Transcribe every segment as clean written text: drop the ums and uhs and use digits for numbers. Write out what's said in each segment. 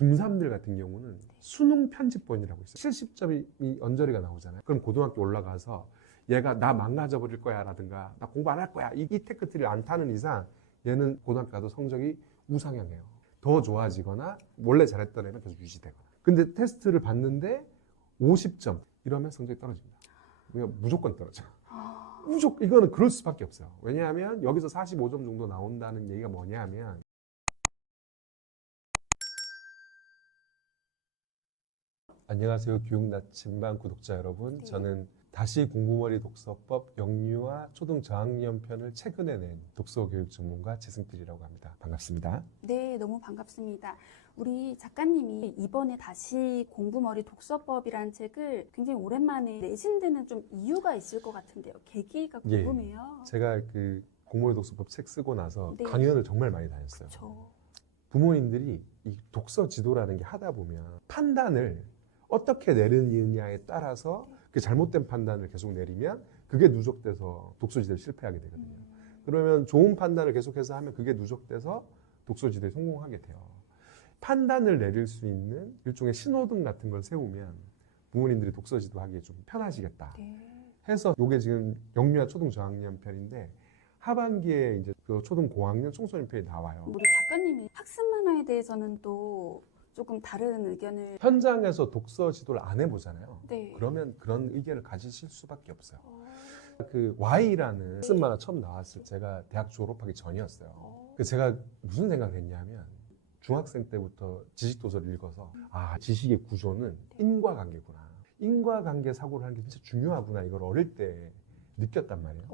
중3들 같은 경우는 수능 편집본이라고 있어요. 70점이 언저리가 나오잖아요. 그럼 고등학교 올라가서 얘가 나 망가져버릴 거야 라든가 나 공부 안 할 거야 이 테크트리를 안 타는 이상 얘는 고등학교 가도 성적이 우상향해요. 더 좋아지거나 원래 잘했던 애는 계속 유지되거나. 근데 테스트를 봤는데 50점 이러면 성적이 떨어집니다. 그냥 무조건 떨어져. 무조건 이거는 그럴 수밖에 없어요. 왜냐하면 여기서 45점 정도 나온다는 얘기가 뭐냐면 안녕하세요. 교육나침반 구독자 여러분. 저는 다시 공부머리 독서법 영유아 초등 저학년 편을 최근에 낸 독서교육 전문가 재승필이라고 합니다. 반갑습니다. 네, 너무 반갑습니다. 우리 작가님이 이번에 다시 공부머리 독서법이라는 책을 굉장히 오랜만에 내신 데는 좀 이유가 있을 것 같은데요. 계기가 궁금해요. 제가 그 공부머리 독서법 책 쓰고 나서 네. 강연을 정말 많이 다녔어요. 그쵸. 부모님들이 이 독서 지도라는 게 하다 보면 판단을 어떻게 내리느냐에 따라서 그 잘못된 판단을 계속 내리면 그게 누적돼서 독서지도에 실패하게 되거든요. 그러면 좋은 판단을 계속해서 하면 그게 누적돼서 독서지도에 성공하게 돼요. 판단을 내릴 수 있는 일종의 신호등 같은 걸 세우면 부모님들이 독서지도 하기에 좀 편하시겠다 해서 이게 지금 영유아 초등 저학년 편인데 하반기에 이제 그 초등 고학년 청소년 편이 나와요. 우리 작가님이 학습 만화에 대해서는 또 조금 다른 의견을 현장에서 독서 지도를 안 해보잖아요. 네. 그러면 그런 의견을 가지실 수밖에 없어요. 그 Y라는 학습 만화 처음 나왔을 때 제가 대학 졸업하기 전이었어요. 그래서 제가 무슨 생각을 했냐면 중학생 때부터 지식도서를 읽어서 아, 지식의 구조는 인과관계구나. 인과관계 사고를 하는 게 진짜 중요하구나. 이걸 어릴 때 느꼈단 말이에요.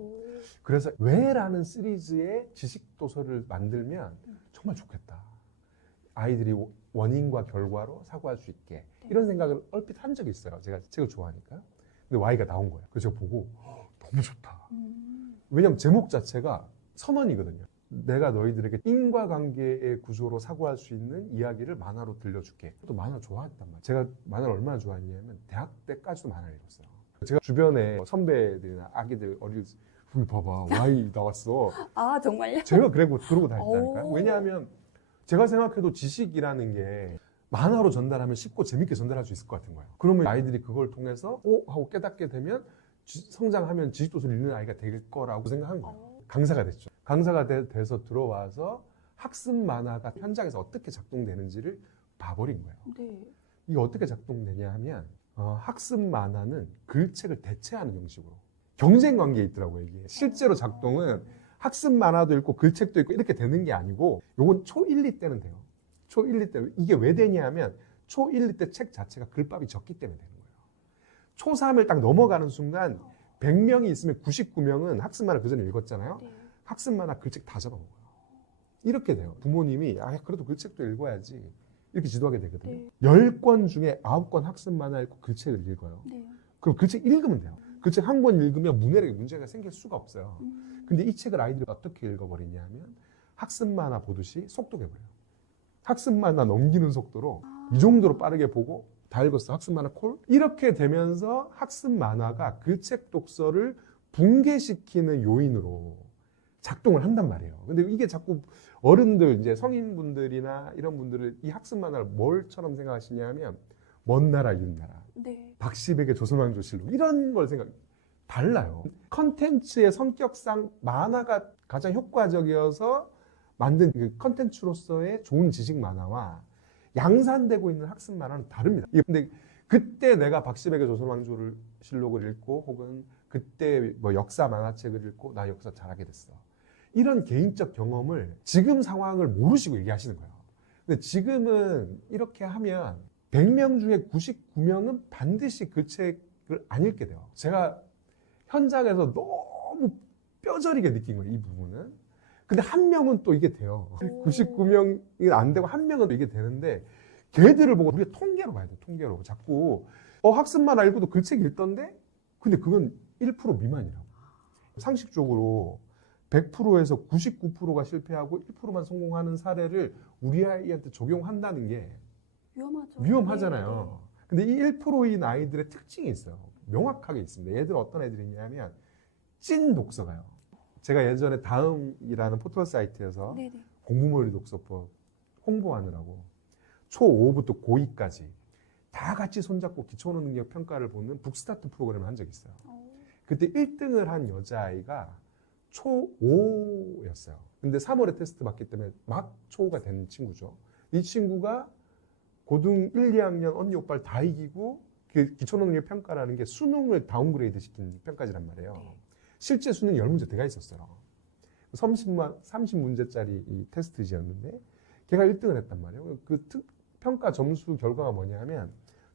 그래서 왜라는 시리즈의 지식도서를 만들면 정말 좋겠다. 아이들이 원인과 결과로 사고할 수 있게 이런 생각을 얼핏 한 적이 있어요. 제가 책을 좋아하니까. 근데 Y가 나온 거예요. 그래서 제가 보고 너무 좋다. 왜냐면 제목 자체가 선언이거든요. 내가 너희들에게 인과관계의 구조로 사고할 수 있는 이야기를 만화로 들려줄게. 또 만화 좋아했단 말이에요. 제가 만화를 얼마나 좋아했냐면 대학 때까지도 만화를 읽었어요. 제가 주변에 선배들이나 아기들 어릴 때 여기 봐봐 Y 나왔어. 아, 정말요? 제가 그러고 다녔다니까요. 왜냐하면 제가 생각해도 지식이라는 게 만화로 전달하면 쉽고 재밌게 전달할 수 있을 것 같은 거예요. 그러면 아이들이 그걸 통해서 하고 깨닫게 되면 성장하면 지식도서를 읽는 아이가 될 거라고 생각한 거예요. 강사가 됐죠. 강사가 돼서 들어와서 학습 만화가 현장에서 어떻게 작동되는지를 봐버린 거예요. 네. 이게 어떻게 작동되냐 하면 학습 만화는 글책을 대체하는 형식으로 경쟁 관계에 있더라고요. 이게 실제로 작동은 학습 만화도 있고 글책도 있고 이렇게 되는 게 아니고 요건 초1, 2때는 돼요. 초1, 2때 이게 왜 되냐면 초1, 2때 책 자체가 글밥이 적기 때문에 되는 거예요. 초3을 딱 넘어가는 순간 100명이 있으면 99명은 학습 만화 그 전에 읽었잖아요. 학습 만화 글책 다 잡아먹어요. 이렇게 돼요. 부모님이 그래도 글책도 읽어야지 이렇게 지도하게 되거든요. 10권 중에 9권 학습 만화 읽고 글책을 읽어요. 그럼 글책 읽으면 돼요. 글책 한 권 읽으면 문해력에 문제가 생길 수가 없어요. 근데 이 책을 아이들이 어떻게 읽어버리냐 하면 학습 만화 보듯이 속독해버려요. 학습 만화 넘기는 속도로 이 정도로 빠르게 보고 다 읽었어. 학습 만화 콜? 이렇게 되면서 학습 만화가 글책 독서를 붕괴시키는 요인으로 작동을 한단 말이에요. 근데 이게 자꾸 어른들, 이제 성인분들이나 이런 분들을 이 학습 만화를 뭘처럼 생각하시냐면 먼 나라, 윤 나라, 박시백의 조선왕조실록 이런 걸 달라요. 컨텐츠의 성격상 만화가 가장 효과적이어서 만든 그 컨텐츠로서의 좋은 지식 만화와 양산되고 있는 학습 만화는 다릅니다. 근데 그때 내가 박시백의 조선왕조실록을 읽고 혹은 그때 뭐 역사 만화책을 읽고 나 역사 잘하게 됐어. 이런 개인적 경험을 지금 상황을 모르시고 얘기하시는 거예요. 근데 지금은 이렇게 하면 100명 중에 99명은 반드시 그 책을 안 읽게 돼요. 제가 현장에서 너무 뼈저리게 느낀 거예요, 이 부분은. 근데 한 명은 또 이게 돼요. 99명이 안 되고 한 명은 또 이게 되는데 걔들을 보고 우리가 통계로 봐야 돼요, 통계로. 자꾸 학습 만화 읽어도 글책 읽던데? 근데 그건 1% 미만이라고. 상식적으로 100%에서 99%가 실패하고 1%만 성공하는 사례를 우리 아이한테 적용한다는 게 위험하잖아요. 근데 이 1%인 아이들의 특징이 있어요. 명확하게 있습니다. 얘들 어떤 애들이 있냐면 찐 독서가요. 제가 예전에 다음이라는 포털 사이트에서 공부머리 독서법 홍보하느라고 초5부터 고2까지 다 같이 손잡고 기초 언어 능력 평가를 보는 북스타트 프로그램을 한 적이 있어요. 그때 1등을 한 여자아이가 초5였어요. 근데 3월에 테스트 받기 때문에 막 초5가 된 친구죠. 이 친구가 고등 1, 2학년 언니 오빠를 다 이기고 그 기초 언어 능력 평가라는 게 수능을 다운그레이드 시킨 평가지란 말이에요. 네. 실제 수능 10문제 들어가 있었어요. 30문제짜리 이 테스트지였는데 걔가 1등을 했단 말이에요. 그 평가 점수 결과가 뭐냐면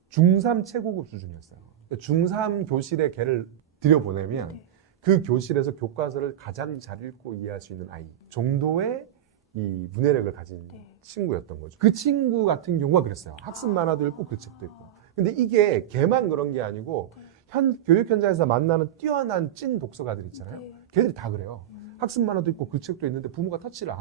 중3 최고급 수준이었어요. 중3 교실에 걔를 들여보내면 네. 그 교실에서 교과서를 가장 잘 읽고 이해할 수 있는 아이 정도의 이 문해력을 가진 네. 친구였던 거죠. 그 친구 같은 경우가 그랬어요. 학습 만화도 읽고 글책도 읽고. 근데 이게 걔만 그런 게 아니고 교육 현장에서 만나는 뛰어난 찐 독서가들 있잖아요. 네. 걔들이 다 그래요. 학습 만화도 있고 글책도 있는데 부모가 터치를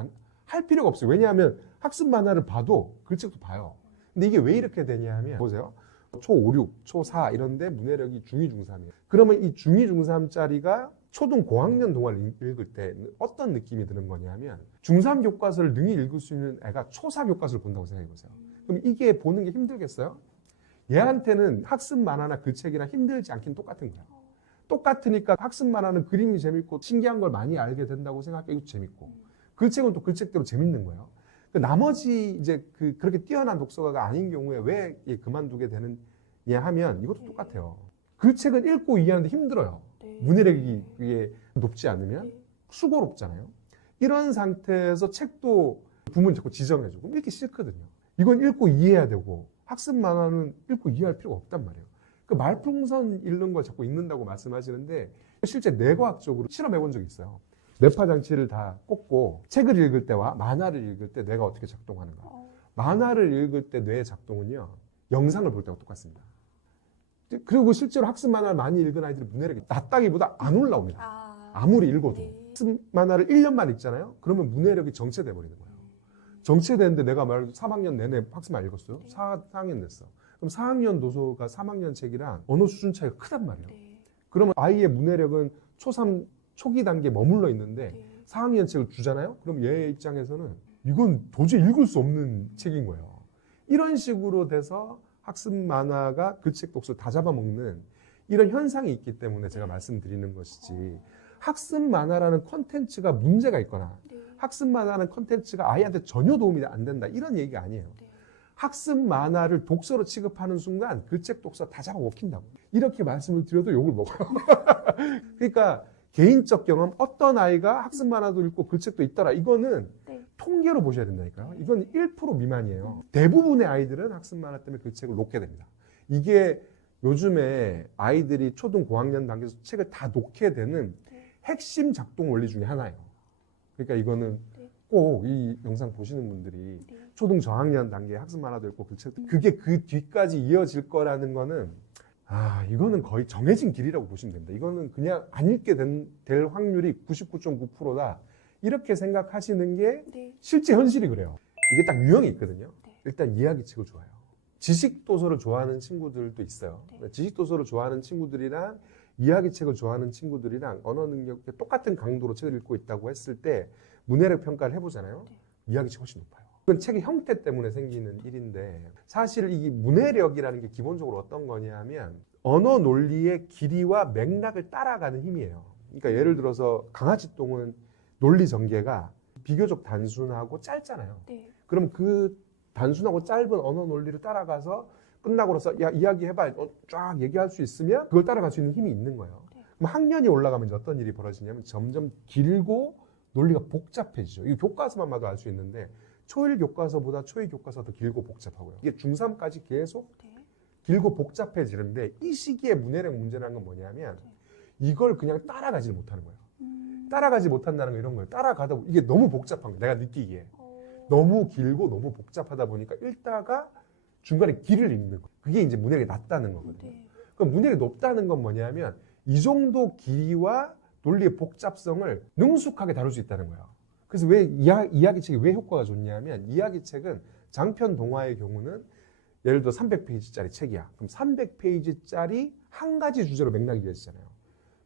할 필요가 없어요. 왜냐하면 학습 만화를 봐도 글책도 봐요. 근데 이게 왜 이렇게 되냐 하면 보세요. 초5, 6, 초4 이런데 문해력이 중2, 중3이에요. 그러면 이 중2, 중3짜리가 초등 고학년 동화를 읽을 때 어떤 느낌이 드는 거냐면 중3 교과서를 능히 읽을 수 있는 애가 초4 교과서를 본다고 생각해 보세요. 그럼 이게 보는 게 힘들겠어요? 얘한테는 학습 만화나 글책이나 힘들지 않긴 똑같은 거야. 똑같으니까 학습 만화는 그림이 재밌고 신기한 걸 많이 알게 된다고 생각해. 이것도 재밌고. 글책은 또 글책대로 재밌는 거예요. 나머지 이제 그렇게 뛰어난 독서가가 아닌 경우에 왜 그만두게 되느냐 하면 이것도 똑같아요. 글책은 읽고 이해하는데 힘들어요. 네. 문해력이 이게 높지 않으면 네. 수고롭잖아요. 이런 상태에서 책도 부모는 자꾸 지정해주고 읽기 싫거든요. 이건 읽고 이해해야 되고 학습 만화는 읽고 이해할 필요가 없단 말이에요. 그 말풍선 읽는 걸 자꾸 읽는다고 말씀하시는데 실제 뇌과학적으로 실험해 본 적이 있어요. 뇌파 장치를 다 꽂고 책을 읽을 때와 만화를 읽을 때 뇌가 어떻게 작동하는가. 만화를 읽을 때 뇌의 작동은요, 영상을 볼 때와 똑같습니다. 그리고 실제로 학습 만화를 많이 읽은 아이들이 문해력이 낮다기보다 안 올라옵니다. 아무리 읽어도. 네. 학습 만화를 1년만 읽잖아요? 그러면 문해력이 정체돼 버리는 거예요. 정체되는데 내가 말해도 3학년 내내 학습만 읽었어요? 4학년 됐어. 그럼 4학년 도서가 3학년 책이랑 언어 수준 차이가 크단 말이에요. 네. 그러면 아이의 문해력은 초3 초기 단계에 머물러 있는데 네. 4학년 책을 주잖아요? 그럼 얘 입장에서는 이건 도저히 읽을 수 없는 책인 거예요. 이런 식으로 돼서 학습 만화가 글책 독서를 다 잡아먹는 이런 현상이 있기 때문에 제가 말씀드리는 것이지, 학습 만화라는 콘텐츠가 문제가 있거나 네. 학습 만화라는 콘텐츠가 아이한테 전혀 도움이 안 된다 이런 얘기가 아니에요. 네. 학습 만화를 독서로 취급하는 순간 글책 독서 다 잡아먹힌다고. 이렇게 말씀을 드려도 욕을 먹어요. 그러니까 개인적 경험, 어떤 아이가 학습 만화도 읽고 글책도 있더라. 이거는 네. 통계로 보셔야 된다니까요. 이건 1% 미만이에요. 대부분의 아이들은 학습 만화 때문에 글책을 놓게 됩니다. 이게 요즘에 아이들이 초등 고학년 단계에서 책을 다 놓게 되는 핵심 작동 원리 중에 하나예요. 그러니까 이거는 꼭 이 영상 보시는 분들이 초등 저학년 단계에 학습 만화도 읽고 글책도, 그게 그 뒤까지 이어질 거라는 거는 이거는 거의 정해진 길이라고 보시면 됩니다. 이거는 그냥 안 읽게 될 확률이 99.9%다. 이렇게 생각하시는 게 네. 실제 현실이 그래요. 이게 딱 유형이 있거든요. 네. 일단 이야기책을 좋아해요. 지식도서를 좋아하는 친구들도 있어요. 네. 지식도서를 좋아하는 친구들이랑 이야기책을 좋아하는 친구들이랑 언어 능력 똑같은 강도로 책을 읽고 있다고 했을 때 문해력 평가를 해보잖아요. 네. 이야기책 훨씬 높아요. 그건 책의 형태 때문에 생기는 일인데, 사실 이 문해력이라는 게 기본적으로 어떤 거냐 하면 언어 논리의 길이와 맥락을 따라가는 힘이에요. 그러니까 예를 들어서 강아지 똥은 논리 전개가 비교적 단순하고 짧잖아요. 네. 그럼 그 단순하고 짧은 언어 논리를 따라가서 끝나고 나서 야 이야기해봐 쫙 얘기할 수 있으면 그걸 따라갈 수 있는 힘이 있는 거예요. 그럼 학년이 올라가면 이제 어떤 일이 벌어지냐면 점점 길고 논리가 복잡해지죠. 이 교과서만 봐도 알 수 있는데 초1 교과서보다 초2 교과서가 더 길고 복잡하고요. 이게 중3까지 계속 길고 복잡해지는데, 이 시기에 문해력 문제라는 건 뭐냐면 이걸 그냥 따라가지 못하는 거예요. 따라가지 못한다는 건 이런 거예요. 따라가다 보면 이게 너무 복잡한 거예요. 내가 느끼기에. 너무 길고 너무 복잡하다 보니까 읽다가 중간에 길을 잃는 거예요. 그게 이제 문해력이 낮다는 거거든요. 그럼 문해력이 높다는 건 뭐냐면 이 정도 길이와 논리의 복잡성을 능숙하게 다룰 수 있다는 거예요. 그래서 왜 이야기책이 왜 효과가 좋냐면, 이야기책은 장편 동화의 경우는 예를 들어 300페이지짜리 책이야. 그럼 300페이지짜리 한 가지 주제로 맥락이 이어지잖아요.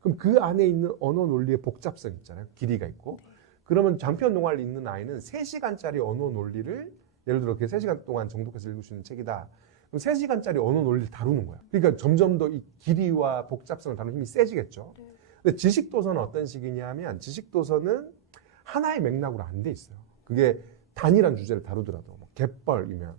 그럼 그 안에 있는 언어 논리의 복잡성 있잖아요. 길이가 있고. 그러면 장편 동화를 읽는 아이는 3시간짜리 언어 논리를 예를 들어 3시간 동안 정독해서 읽을 수 있는 책이다. 그럼 3시간짜리 언어 논리를 다루는 거야. 그러니까 점점 더 이 길이와 복잡성을 다루는 힘이 세지겠죠. 네. 근데 지식도서는 어떤 식이냐면 지식도서는 하나의 맥락으로 안 돼 있어요. 그게 단일한 주제를 다루더라도 뭐 갯벌이면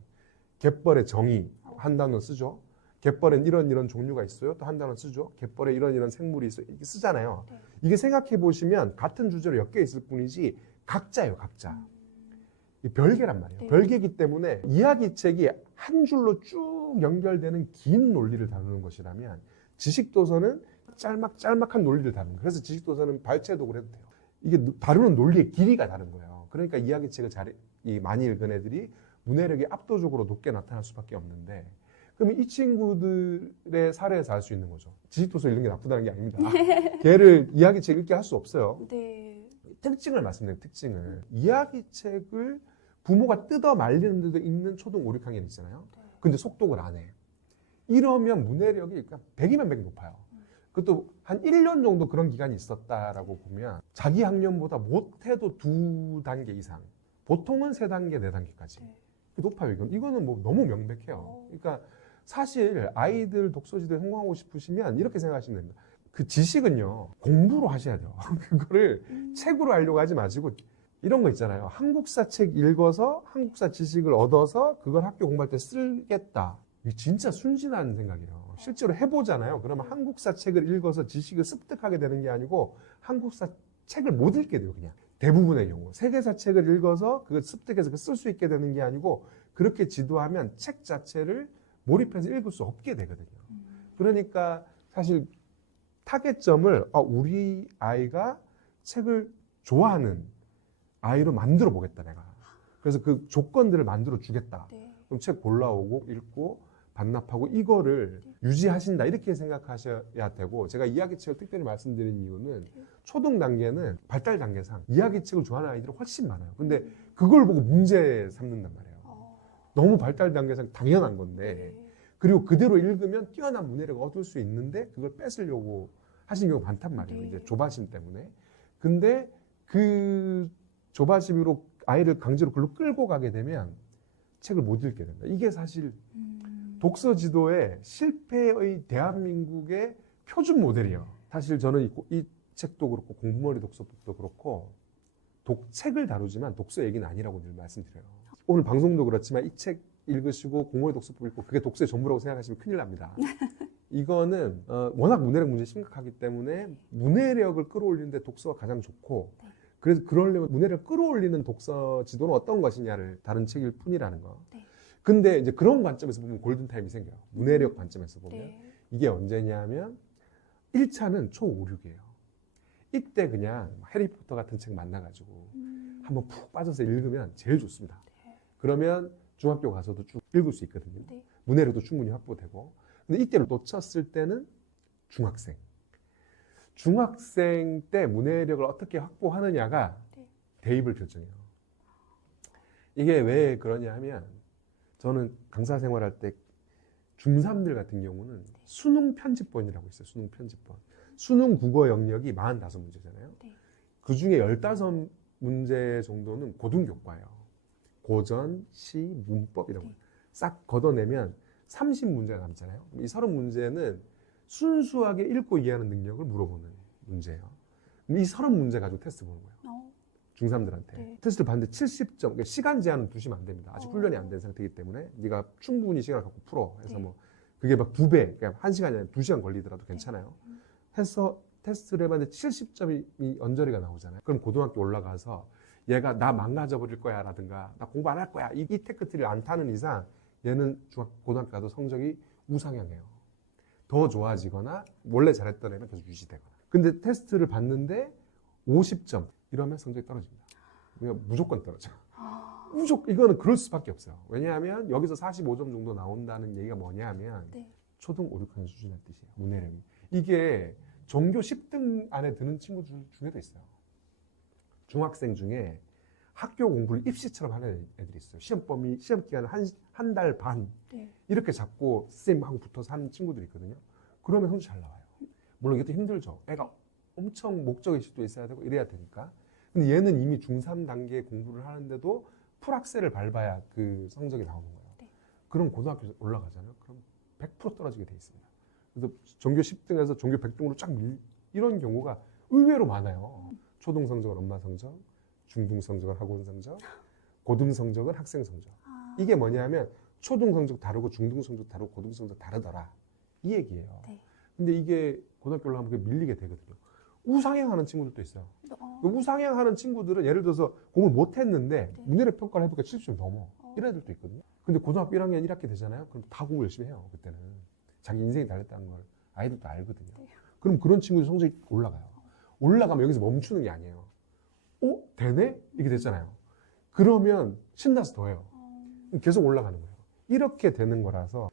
갯벌의 정의 한 단어 쓰죠. 갯벌엔 이런 종류가 있어요. 또 한 단어 쓰죠. 갯벌에 이런 생물이 있어요. 이렇게 쓰잖아요. 네. 이게 생각해 보시면 같은 주제로 엮여 있을 뿐이지 각자예요, 각자. 이 별개란 말이에요. 네. 별개이기 때문에 이야기책이 한 줄로 쭉 연결되는 긴 논리를 다루는 것이라면 지식도서는 짤막한 논리를 다루는 거예요. 그래서 지식도서는 발췌독을 해도 돼요. 이게 다루는 논리의 길이가 다른 거예요. 그러니까 이야기책을 많이 읽은 애들이 문해력이 압도적으로 높게 나타날 수밖에 없는데 그러면 이 친구들의 사례에서 알 수 있는 거죠. 지식도서 읽는 게 나쁘다는 게 아닙니다. 걔를 이야기책 읽게 할 수 없어요. 네. 특징을 말씀드려요. 특징을. 이야기책을 부모가 뜯어 말리는 데도 있는 초등 5, 6학년 있잖아요. 근데 속독을 안 해. 이러면 문해력이 그냥 100이면 100 높아요. 그것도 한 1년 정도 그런 기간이 있었다라고 보면 자기 학년보다 못해도 2단계 이상. 보통은 3단계, 4단계까지. 네. 높아요. 이거는 뭐 너무 명백해요. 그러니까 사실 아이들 독서지도에 성공하고 싶으시면 이렇게 생각하시면 됩니다. 그 지식은요, 공부로 하셔야 돼요. 그거를 책으로 하려고 하지 마시고 이런 거 있잖아요. 한국사 책 읽어서 한국사 지식을 얻어서 그걸 학교 공부할 때 쓰겠다. 이게 진짜 순진한 생각이에요. 실제로 해보잖아요. 그러면 한국사 책을 읽어서 지식을 습득하게 되는 게 아니고 한국사 책을 못 읽게 돼요. 그냥 대부분의 경우. 세계사 책을 읽어서 그걸 습득해서 쓸 수 있게 되는 게 아니고 그렇게 지도하면 책 자체를 몰입해서 읽을 수 없게 되거든요. 그러니까 사실 타겟점을 우리 아이가 책을 좋아하는 아이로 만들어 보겠다 내가. 그래서 그 조건들을 만들어 주겠다. 네. 그럼 책 골라오고 읽고 반납하고 이거를 유지하신다 이렇게 생각하셔야 되고 제가 이야기책을 특별히 말씀드린 이유는 초등 단계는 발달 단계상 이야기책을 좋아하는 아이들이 훨씬 많아요. 근데 그걸 보고 문제 삼는단 말이에요. 너무 발달 단계상 당연한 건데 그리고 그대로 읽으면 뛰어난 문해력을 얻을 수 있는데 그걸 뺏으려고 하시는 경우가 많단 말이에요. 네. 이제 조바심 때문에. 근데 그 조바심으로 아이를 강제로 글로 끌고 가게 되면 책을 못 읽게 된다. 이게 사실 독서 지도의 실패의 대한민국의 표준 모델이에요. 사실 저는 이 책도 그렇고 공부머리 독서법도 그렇고 책을 다루지만 독서 얘기는 아니라고 늘 말씀드려요. 오늘 방송도 그렇지만 이 책 읽으시고 공부머리 독서법 읽고 그게 독서의 전부라고 생각하시면 큰일 납니다. 이거는 워낙 문해력 문제 심각하기 때문에 문해력을 끌어올리는데 독서가 가장 좋고 그래서 그러려면 문해력을 끌어올리는 독서 지도는 어떤 것이냐를 다른 책일 뿐이라는 거. 네. 근데 이제 그런 관점에서 보면 골든타임이 생겨요. 문해력 관점에서 보면. 네. 이게 언제냐면 1차는 초5, 6이에요. 이때 그냥 해리포터 같은 책 만나가지고 한번 푹 빠져서 읽으면 제일 좋습니다. 네. 그러면 중학교 가서도 쭉 읽을 수 있거든요. 네. 문해력도 충분히 확보되고. 근데 이때를 놓쳤을 때는 중학생. 중학생 때 문해력을 어떻게 확보하느냐가 네. 대입을 결정해요. 이게 왜 그러냐 하면 저는 강사 생활할 때 중3들 같은 경우는 수능 편집본이라고 있어요. 수능 편집본. 수능 국어 영역이 45문제잖아요. 네. 그 중에 15문제 정도는 고등교과예요. 고전, 시, 문법 이런 거 싹 걷어내면 30문제가 남잖아요. 이 30문제는 순수하게 읽고 이해하는 능력을 물어보는 문제예요. 이 30문제 가지고 테스트 보는 거예요. 중3들한테. 네. 테스트를 봤는데 70점, 그러니까 시간 제한은 두시면 안 됩니다. 아직 훈련이 안 된 상태이기 때문에 네가 충분히 시간을 갖고 풀어. 해서 네. 뭐 그게 막 2배, 그러니까 1시간이 아니라 2시간 걸리더라도 괜찮아요. 해서 테스트를 해봤는데 70점이 언저리가 나오잖아요. 그럼 고등학교 올라가서 얘가 나 망가져 버릴 거야 라든가 나 공부 안 할 거야 이 테크트리를 안 타는 이상 얘는 고등학교 가도 성적이 우상향해요. 더 좋아지거나 원래 잘했던 애는 계속 유지되거나. 근데 테스트를 봤는데 50점 이러면 성적이 떨어집니다. 무조건 떨어져. 무조건 이거는 그럴 수밖에 없어요. 왜냐하면 여기서 45점 정도 나온다는 얘기가 뭐냐면 네. 초등 5, 6학년 수준의 뜻이에요. 문해력이. 이게 전교 10등 안에 드는 친구들 중에도 있어요. 중학생 중에 학교 공부를 입시처럼 하는 애들이 있어요. 시험 기간 한 달 반 네. 이렇게 잡고 쌤하고 붙어서 하는 친구들이 있거든요. 그러면 성적 잘 나와요. 물론 이것도 힘들죠. 애가 엄청 목적의식도 있어야 되고 이래야 되니까. 근데 얘는 이미 중3 단계 공부를 하는데도 풀악셀을 밟아야 그 성적이 나오는 거예요. 네. 그럼 고등학교 올라가잖아요. 그럼 100% 떨어지게 돼 있습니다. 그래서 전교 10등에서 전교 100등으로 쫙 이런 경우가 의외로 많아요. 초등 성적은 엄마 성적, 중등 성적은 학원 성적, 고등 성적은 학생 성적. 이게 뭐냐면 초등 성적 다르고 중등 성적 다르고 고등 성적 다르더라. 이 얘기예요. 네. 근데 근데 이게 고등학교 올라가면 그게 밀리게 되거든요. 우상향하는 친구들도 있어요. 어. 우상향하는 친구들은 예를 들어서 공부를 못했는데 네. 문해력 평가를 해보니까 70점 넘어. 어. 이런 애들도 있거든요. 근데 고등학교 1학년 1학기 되잖아요. 그럼 다 공부 열심히 해요. 그때는. 자기 인생이 달렸다는 걸 아이들도 알거든요. 네. 그럼 그런 친구들 성적이 올라가요. 올라가면 여기서 멈추는 게 아니에요. 되네? 이렇게 됐잖아요. 그러면 신나서 더 해요. 계속 올라가는 거예요. 이렇게 되는 거라서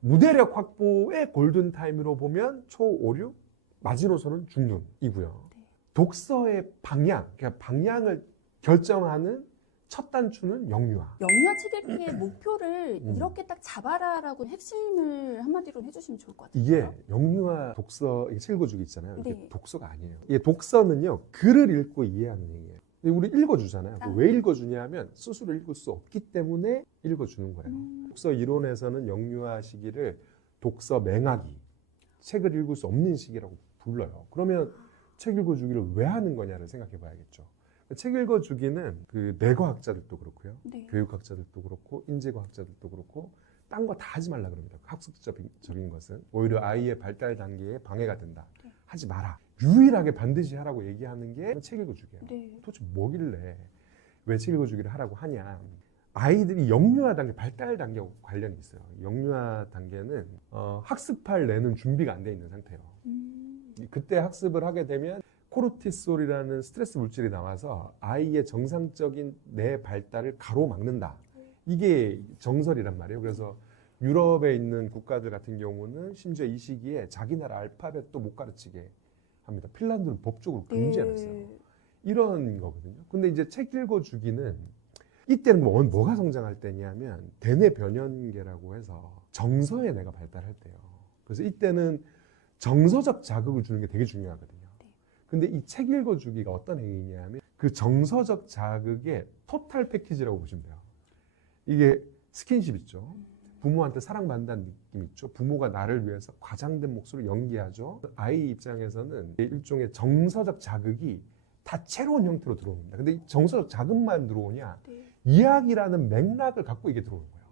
무대력 확보의 골든타임으로 보면 초5, 6, 마지노선은 중등이고요. 네. 독서의 방향, 그러니까 방향을 결정하는 첫 단추는 영유아. 영유아 책 읽기의 목표를 이렇게 딱 잡아라라고 핵심을 한마디로 해주시면 좋을 것 같아요. 이게 영유아 독서, 이게 책 읽어주기 있잖아요. 이게 네. 독서가 아니에요. 이게 독서는요, 글을 읽고 이해하는 얘기예요. 근데 우리 읽어주잖아요. 아. 왜 읽어주냐면 스스로 읽을 수 없기 때문에 읽어주는 거예요. 음. 독서 이론에서는 영유아 시기를 독서 맹하기, 책을 읽을 수 없는 시기라고 불러요. 그러면 책 읽어주기를 왜 하는 거냐를 생각해 봐야겠죠. 책 읽어주기는 그 뇌과학자들도 그렇고요. 네. 교육학자들도 그렇고 인지과학자들도 그렇고 딴 거 다 하지 말라 그럽니다. 학습적인 것은 오히려 아이의 발달 단계에 방해가 된다. 네. 하지 마라. 유일하게 반드시 하라고 얘기하는 게 책 읽어주기예요. 네. 도대체 뭐길래 왜 책 읽어주기를 하라고 하냐. 아이들이 영유아 단계, 발달 단계와 관련이 있어요. 영유아 단계는 학습할 뇌는 준비가 안 돼 있는 상태예요. 그때 학습을 하게 되면 코르티솔이라는 스트레스 물질이 나와서 아이의 정상적인 뇌 발달을 가로막는다. 이게 정설이란 말이에요. 그래서 유럽에 있는 국가들 같은 경우는 심지어 이 시기에 자기 나라 알파벳도 못 가르치게 합니다. 핀란드는 법적으로 금지해놨어요. 이런 거거든요. 근데 이제 책 읽어주기는 이때는 뭐가 성장할 때냐면 대뇌 변연계라고 해서 정서의 뇌가 발달할 때요. 그래서 이때는 정서적 자극을 주는 게 되게 중요하거든요. 근데 이 책 읽어주기가 어떤 행위냐면 그 정서적 자극의 토탈 패키지라고 보시면 돼요. 이게 스킨십 있죠. 부모한테 사랑받는다는 느낌 있죠. 부모가 나를 위해서 과장된 목소리를 연기하죠. 아이 입장에서는 일종의 정서적 자극이 다채로운 형태로 들어옵니다. 근데 이 정서적 자극만 들어오냐? 네. 이야기라는 맥락을 갖고 이게 들어오는 거예요.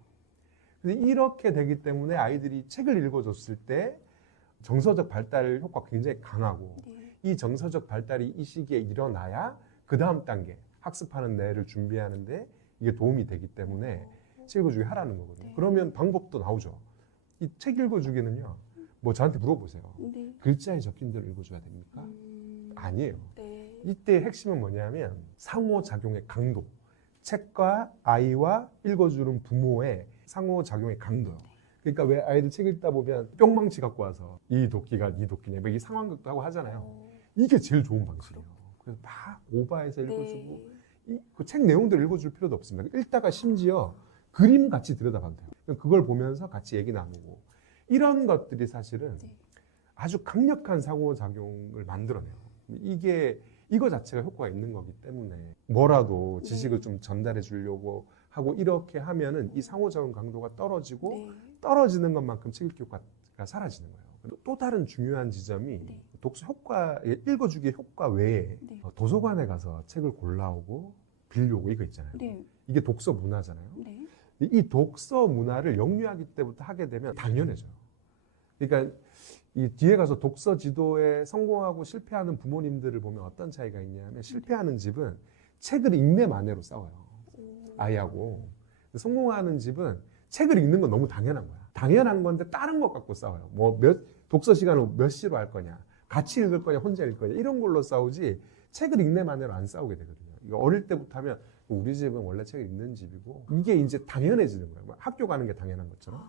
근데 이렇게 되기 때문에 아이들이 책을 읽어줬을 때 정서적 발달 효과가 굉장히 강하고 네. 이 정서적 발달이 이 시기에 일어나야 그 다음 단계 학습하는 뇌를 준비하는데 이게 도움이 되기 때문에 책 읽어주기 하라는 거거든요. 네. 그러면 방법도 나오죠. 이 책 읽어주기는요. 뭐 저한테 물어보세요. 네. 글자에 적힌 대로 읽어줘야 됩니까? 아니에요. 네. 이때 핵심은 뭐냐면 상호작용의 강도. 책과 아이와 읽어주는 부모의 상호작용의 강도요. 그러니까 왜 아이들 책 읽다 보면 뿅망치 갖고 와서 이 도끼가 이 도끼냐 뭐 이게 상황극도 하고 하잖아요. 이게 제일 좋은 방식이에요. 그래서 막 오버해서 읽어주고 그 책 내용대로 읽어줄 필요도 없습니다. 읽다가 심지어 그림 같이 들여다봐도 돼요. 그걸 보면서 같이 얘기 나누고 이런 것들이 사실은 네. 아주 강력한 상호작용을 만들어내요. 이거 자체가 효과가 있는 거기 때문에 뭐라도 지식을 좀 전달해 주려고 하고 이렇게 하면은 이 상호작용 강도가 떨어지고 네. 떨어지는 것만큼 책 읽기 효과가 사라지는 거예요. 또 다른 중요한 지점이 네. 독서 효과, 읽어주기의 효과 외에 네. 도서관에 가서 책을 골라오고 빌려오고 이거 있잖아요. 네. 이게 독서 문화잖아요. 네. 이 독서 문화를 영유아기 때부터 하게 되면 당연해져요. 그러니까 이 뒤에 가서 독서 지도에 성공하고 실패하는 부모님들을 보면 어떤 차이가 있냐면 실패하는 집은 책을 읽는 만해로 싸워요. 아이하고. 성공하는 집은 책을 읽는 건 너무 당연한 거야. 당연한 건데 다른 것 갖고 싸워요. 독서 시간을 몇 시로 할 거냐, 같이 읽을 거냐, 혼자 읽을 거냐 이런 걸로 싸우지 책을 읽는 만해로 안 싸우게 되거든요. 이거 어릴 때부터 하면 우리 집은 원래 책을 읽는 집이고 이게 이제 당연해지는 거예요. 학교 가는 게 당연한 것처럼.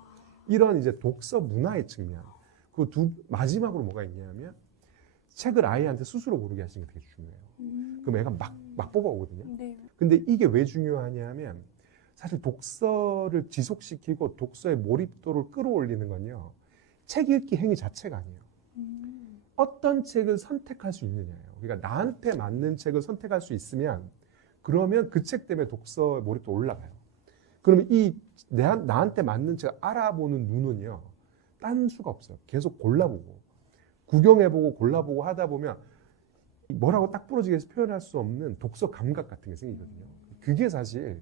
이런 이제 독서 문화의 측면. 마지막으로 뭐가 있냐면 책을 아이한테 스스로 고르게 하시는 게 되게 중요해요. 그럼 애가 막 뽑아오거든요. 네. 근데 이게 왜 중요하냐면 사실 독서를 지속시키고 독서의 몰입도를 끌어올리는 건요. 책 읽기 행위 자체가 아니에요. 어떤 책을 선택할 수 있느냐예요. 그러니까 나한테 맞는 책을 선택할 수 있으면 그러면 그 책 때문에 독서 몰입도 올라가요. 그러면 이 나한테 맞는 책 알아보는 눈은요, 딴 수가 없어요. 계속 골라보고 구경해보고 골라보고 하다 보면 뭐라고 딱 부러지게 표현할 수 없는 독서 감각 같은 게 생기거든요. 그게 사실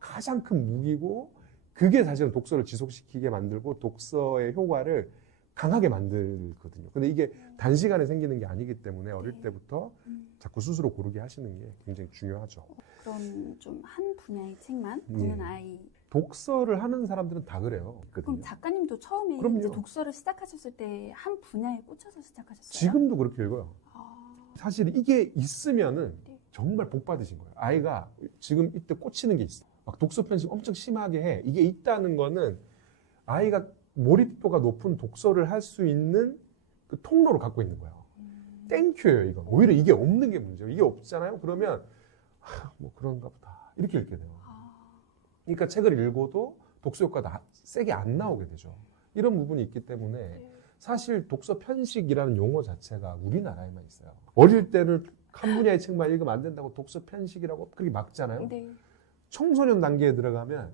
가장 큰 무기고, 그게 사실은 독서를 지속시키게 만들고 독서의 효과를 강하게 만들거든요. 근데 이게 단시간에 생기는 게 아니기 때문에 어릴 때부터 자꾸 스스로 고르게 하시는 게 굉장히 중요하죠. 그럼 좀 한 분야의 책만 보는 아이. 독서를 하는 사람들은 다 그래요. 그럼 작가님도 처음에 그럼요. 이제 독서를 시작하셨을 때 한 분야에 꽂혀서 시작하셨어요? 지금도 그렇게 읽어요. 아, 사실 이게 있으면은 네. 정말 복 받으신 거예요. 아이가 지금 이때 꽂히는 게 있어. 막 독서 편식 엄청 심하게 해. 이게 있다는 거는 아이가 몰입도가 높은 독서를 할 수 있는 그 통로를 갖고 있는 거예요. 땡큐예요, 이건. 오히려 이게 없는 게 문제예요. 이게 없잖아요. 그러면 뭐 그런가 보다. 이렇게 읽게 돼요. 그러니까 책을 읽어도 독서 효과가 세게 안 나오게 되죠. 이런 부분이 있기 때문에 사실 독서 편식이라는 용어 자체가 우리나라에만 있어요. 어릴 때는 한 분야의 책만 읽으면 안 된다고 독서 편식이라고 그렇게 막잖아요. 네. 청소년 단계에 들어가면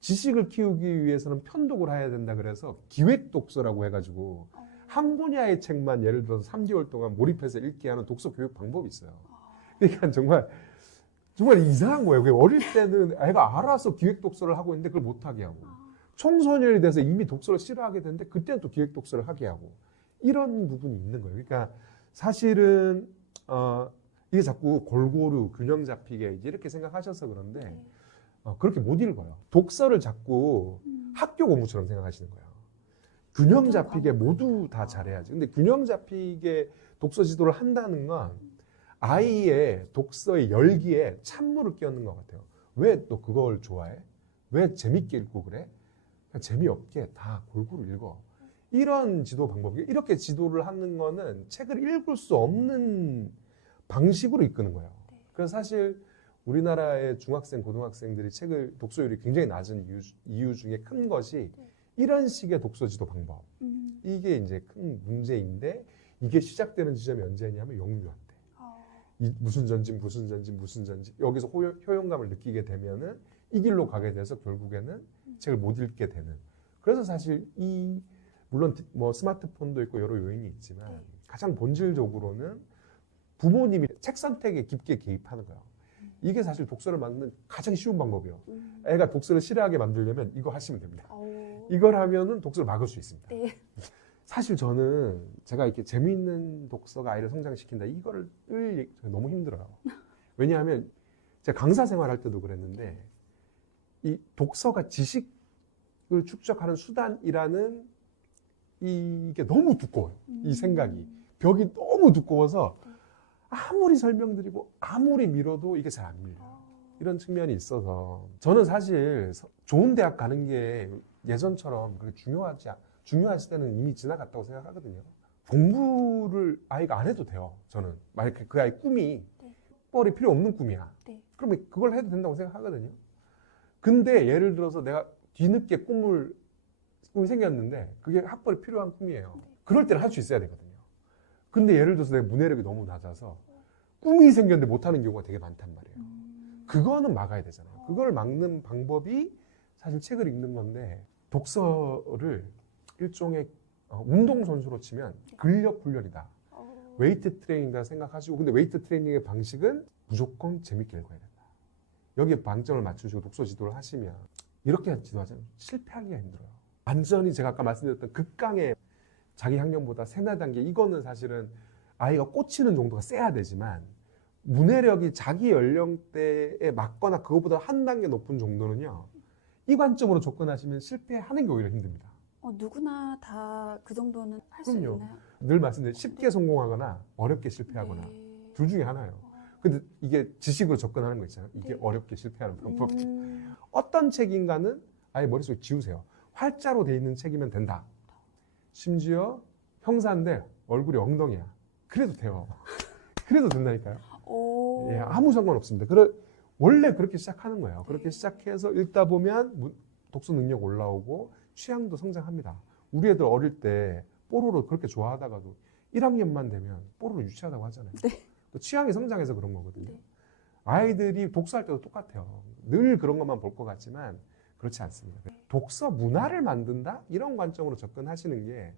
지식을 키우기 위해서는 편독을 해야 된다 그래서 기획 독서라고 해가지고 한 분야의 책만 예를 들어서 3개월 동안 몰입해서 읽게 하는 독서 교육 방법이 있어요. 그러니까 정말 이상한 거예요. 어릴 때는 애가 알아서 기획 독서를 하고 있는데 그걸 못하게 하고, 청소년이 돼서 이미 독서를 싫어하게 되는데 그때는 또 기획 독서를 하게 하고, 이런 부분이 있는 거예요. 그러니까 사실은 이게 자꾸 골고루 균형 잡히게 이제 이렇게 생각하셔서 그런데 그렇게 못 읽어요. 독서를 자꾸 학교 공부처럼 생각하시는 거예요. 균형 잡히게 모두 다 잘해야지. 근데 균형 잡히게 독서 지도를 한다는 건 아이의 독서의 열기에 찬물을 끼얹는 것 같아요. 왜 또 그걸 좋아해? 왜 재밌게 읽고 그래? 그냥 재미없게 다 골고루 읽어. 이런 지도 방법이, 이렇게 지도를 하는 거는 책을 읽을 수 없는 방식으로 이끄는 거예요. 그래서 사실 우리나라의 중학생, 고등학생들이 책을 독서율이 굉장히 낮은 이유 중에 큰 것이 이런 식의 독서 지도 방법. 이게 이제 큰 문제인데, 이게 시작되는 지점이 언제냐면 영유아 때. 무슨 전집 여기서 효용감을 느끼게 되면은 이 길로 가게 돼서 결국에는 책을 못 읽게 되는. 그래서 사실 물론 뭐 스마트폰도 있고 여러 요인이 있지만 가장 본질적으로는 부모님이 책 선택에 깊게 개입하는 거예요. 이게 사실 독서를 막는 가장 쉬운 방법이에요. 애가 독서를 싫어하게 만들려면 이거 하시면 됩니다. 이걸 하면은 독서를 막을 수 있습니다. 네. 사실 저는 제가 이렇게 재미있는 독서가 아이를 성장시킨다, 이거를 너무 힘들어요. 왜냐하면 제가 강사 생활할 때도 그랬는데, 이 독서가 지식을 축적하는 수단이라는 이게 너무 두꺼워요. 이 생각이. 벽이 너무 두꺼워서 아무리 설명드리고 아무리 밀어도 이게 잘 안 밀려요. 이런 측면이 있어서 저는 사실 좋은 대학 가는 게 예전처럼 그렇게 중요하실 때는 이미 지나갔다고 생각하거든요. 공부를 아이가 안 해도 돼요. 저는 만약에 그 아이 꿈이 학벌이 필요 없는 꿈이야. 그러면 그걸 해도 된다고 생각하거든요. 근데 예를 들어서 내가 뒤늦게 꿈이 생겼는데 그게 학벌이 필요한 꿈이에요. 그럴 때는 할 수 있어야 되거든요. 근데 예를 들어서 내가 문해력이 너무 낮아서 꿈이 생겼는데 못하는 경우가 되게 많단 말이에요. 그거는 막아야 되잖아요. 그걸 막는 방법이 사실 책을 읽는 건데, 독서를 일종의 운동선수로 치면 근력 훈련이다, 웨이트 트레이닝이다 생각하시고, 근데 웨이트 트레이닝의 방식은 무조건 재밌게 읽어야 된다. 여기에 방점을 맞추시고 독서 지도를 하시면, 이렇게 지도하자면 실패하기가 힘들어요. 완전히 제가 아까 말씀드렸던 극강의 자기 학년보다 세네 단계, 이거는 사실은 아이가 꽂히는 정도가 세야 되지만, 문해력이 자기 연령대에 맞거나 그거보다 한 단계 높은 정도는요, 이 관점으로 접근하시면 실패하는 게 오히려 힘듭니다. 누구나 다 그 정도는 할 수 그럼요. 있나요? 늘 말씀드린 쉽게 성공하거나 어렵게 실패하거나 둘 중에 하나예요. 근데 이게 지식으로 접근하는 거 있잖아요. 이게 어렵게 실패하는 방법. 어떤 책인가는 아예 머릿속에 지우세요. 활자로 돼 있는 책이면 된다. 심지어 형사인데 얼굴이 엉덩이야. 그래도 돼요. 그래도 된다니까요. 예, 아무 상관없습니다. 원래 그렇게 시작하는 거예요. 그렇게 시작해서 읽다 보면 독서 능력 올라오고 취향도 성장합니다. 우리 애들 어릴 때 뽀로로 그렇게 좋아하다가도 1학년만 되면 뽀로로 유치하다고 하잖아요. 또 취향이 성장해서 그런 거거든요. 아이들이 독서할 때도 똑같아요. 늘 그런 것만 볼 것 같지만 그렇지 않습니다. 독서 문화를 만든다? 이런 관점으로 접근하시는 게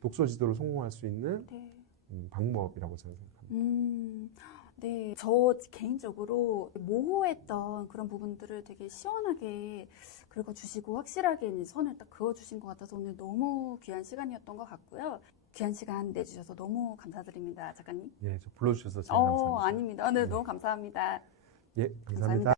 독서 지도를 성공할 수 있는 네. 방법이라고 저는 생각합니다. 네. 저 개인적으로 모호했던 그런 부분들을 되게 시원하게 긁어주시고 확실하게 이제 선을 딱 그어주신 것 같아서 오늘 너무 귀한 시간이었던 것 같고요. 귀한 시간 내주셔서 너무 감사드립니다, 작가님. 예, 저 불러주셔서 제가 감사합니다. 아닙니다. 네, 네. 너무 감사합니다. 예, 감사합니다.